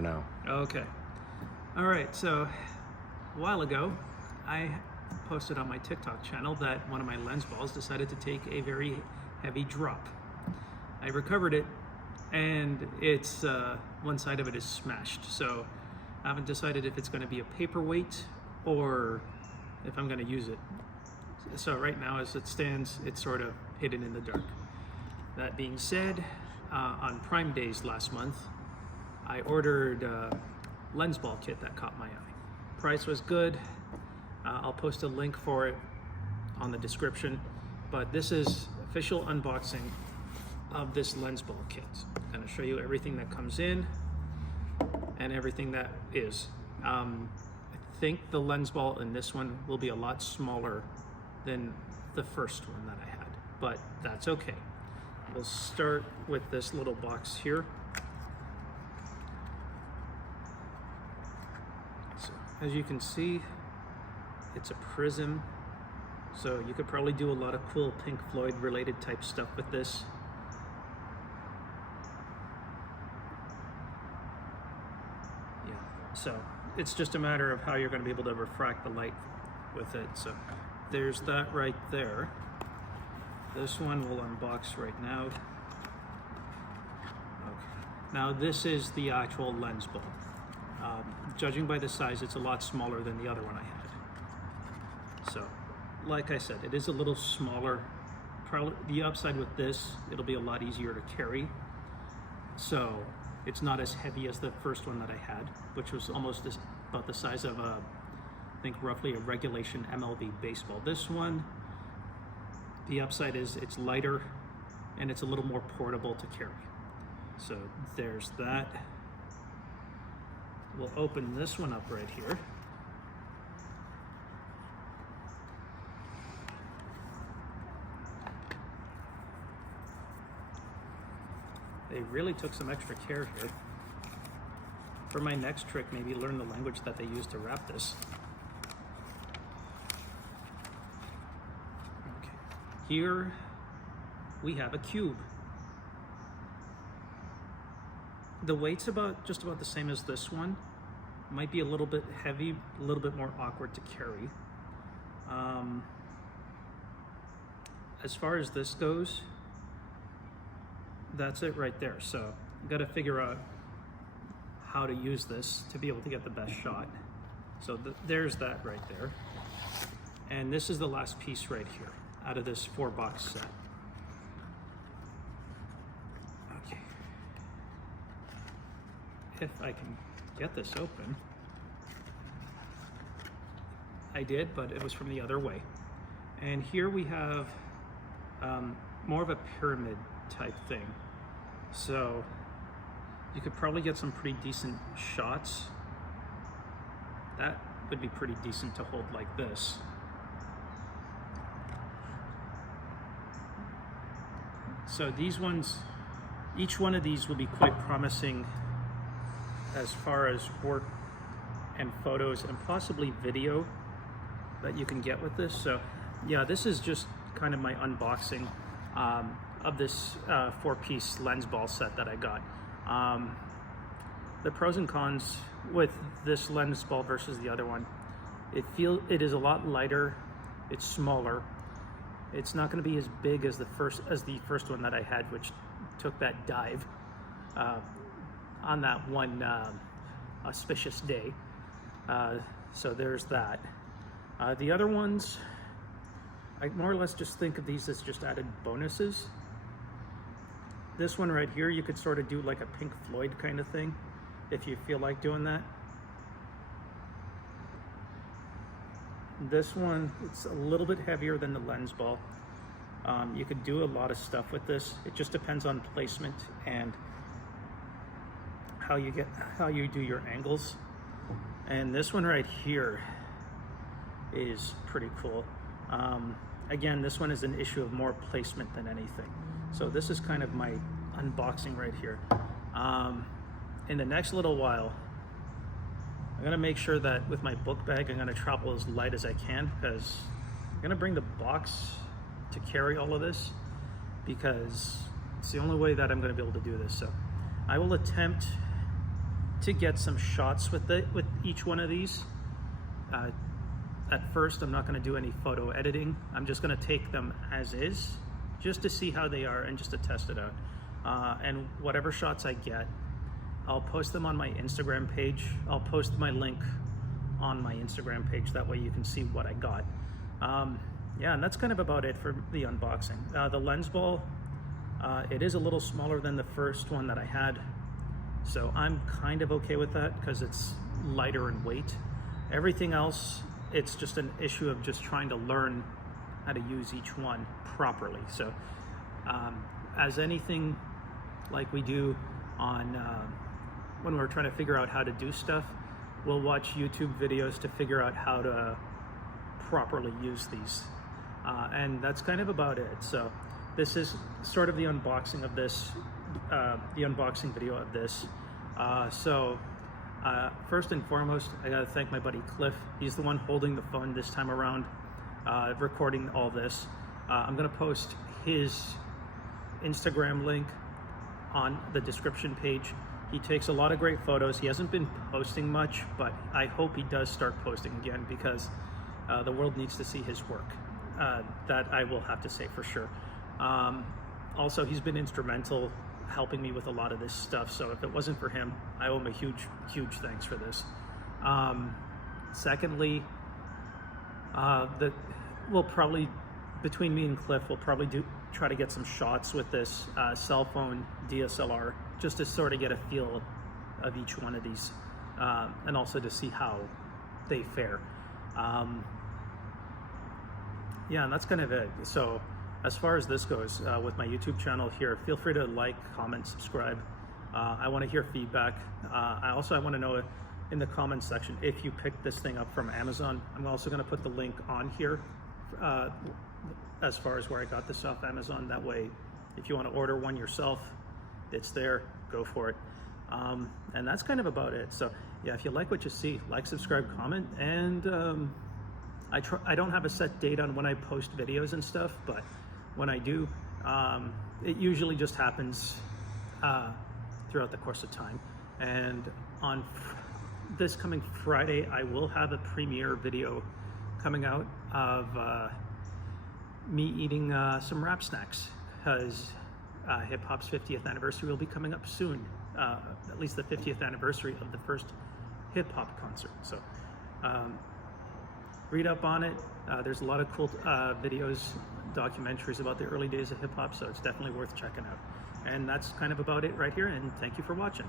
matter now. Okay. All right, so a while ago, I posted on my TikTok channel that one of my lens balls decided to take a very heavy drop. I recovered it, and it's one side of it is smashed. So I haven't decided if it's going to be a paperweight or if I'm going to use it. So right now, as it stands, it's sort of hidden in the dark. That being said, on Prime Days last month, I ordered a Lensball kit that caught my eye. Price was good. I'll post a link for it on the description, but this is official unboxing of this Lensball kit. I'm going to show you everything that comes in and everything that is. I think the Lensball in this one will be a lot smaller than the first one that I had, but that's okay. We'll start with this little box here. So as you can see, it's a prism, so you could probably do a lot of cool Pink Floyd related type stuff with this. Yeah, so it's just a matter of how you're going to be able to refract the light with it. So there's that right there. This one we'll unbox right now. Okay. Now this is the actual Lensball. Judging by the size, it's a lot smaller than the other one I had. So, like I said, it is a little smaller. Probably the upside with this, it'll be a lot easier to carry. So it's not as heavy as the first one that I had, which was almost about the size of I think roughly a regulation MLB baseball. This one, the upside is it's lighter and it's a little more portable to carry. So there's that. We'll open this one up right here. They really took some extra care here. For my next trick, maybe learn the language that they use to wrap this. Okay. Here we have a cube. The weight's just about the same as this one. Might be a little bit heavy, a little bit more awkward to carry. As far as this goes, that's it right there. So I've got to figure out how to use this to be able to get the best shot. So there's that right there. And this is the last piece right here out of this 4-box set. Okay. If I can get this open. I did, but it was from the other way. And here we have more of a pyramid type thing. So you could probably get some pretty decent shots. That would be pretty decent to hold like this. So these ones, each one of these will be quite promising as far as work and photos and possibly video that you can get with this. So yeah, this is just kind of my unboxing of this 4-piece Lensball set that I got. The pros and cons with this Lensball versus the other one, it is a lot lighter, it's smaller. It's not going to be as big as the first one that I had, which took that dive on that one auspicious day. So there's that. The other ones, I more or less just think of these as just added bonuses. This one right here, you could sort of do like a Pink Floyd kind of thing, if you feel like doing that. This one, it's a little bit heavier than the Lensball. You could do a lot of stuff with this. It just depends on placement and how you do your angles. And this one right here is pretty cool. Again, this one is an issue of more placement than anything. So this is kind of my unboxing right here. In the next little while, I'm gonna make sure that with my book bag, I'm gonna travel as light as I can, because I'm gonna bring the box to carry all of this, because it's the only way that I'm gonna be able to do this. So I will attempt to get some shots with each one of these. At first, I'm not going to do any photo editing. I'm just going to take them as is, just to see how they are and just to test it out. And whatever shots I get, I'll post them on my Instagram page. I'll post my link on my Instagram page. That way you can see what I got. Yeah, and that's kind of about it for the unboxing. The Lensball, it is a little smaller than the first one that I had. So I'm kind of okay with that because it's lighter in weight. Everything else, it's just an issue of just trying to learn how to use each one properly. So as anything like we do on when we're trying to figure out how to do stuff, we'll watch YouTube videos to figure out how to properly use these. And that's kind of about it. So this is sort of the unboxing of this, the unboxing video of this. First and foremost, I gotta thank my buddy Cliff. He's the one holding the phone this time around, recording all this. I'm gonna post his Instagram link on the description page. He takes a lot of great photos. He hasn't been posting much, but I hope he does start posting again because the world needs to see his work. That I will have to say for sure. Also, he's been instrumental helping me with a lot of this stuff, so if it wasn't for him, I owe him a huge thanks for this. Secondly, we'll probably, between me and Cliff, we'll probably try to get some shots with this cell phone DSLR, just to sort of get a feel of each one of these, and also to see how they fare. Yeah, and that's kind of it. So as far as this goes, with my YouTube channel here, feel free to like, comment, subscribe. I want to hear feedback. I want to know in the comments section if you picked this thing up from Amazon. I'm also going to put the link on here as far as where I got this off Amazon. That way, if you want to order one yourself, it's there, go for it. And that's kind of about it. So yeah, if you like what you see, like, subscribe, comment, and I don't have a set date on when I post videos and stuff, but when I do, it usually just happens throughout the course of time. And on this coming Friday, I will have a premiere video coming out of me eating some rap snacks, because hip hop's 50th anniversary will be coming up soon, at least the 50th anniversary of the first hip hop concert. So read up on it. There's a lot of cool videos, documentaries about the early days of hip hop, so it's definitely worth checking out. And that's kind of about it right here, and thank you for watching.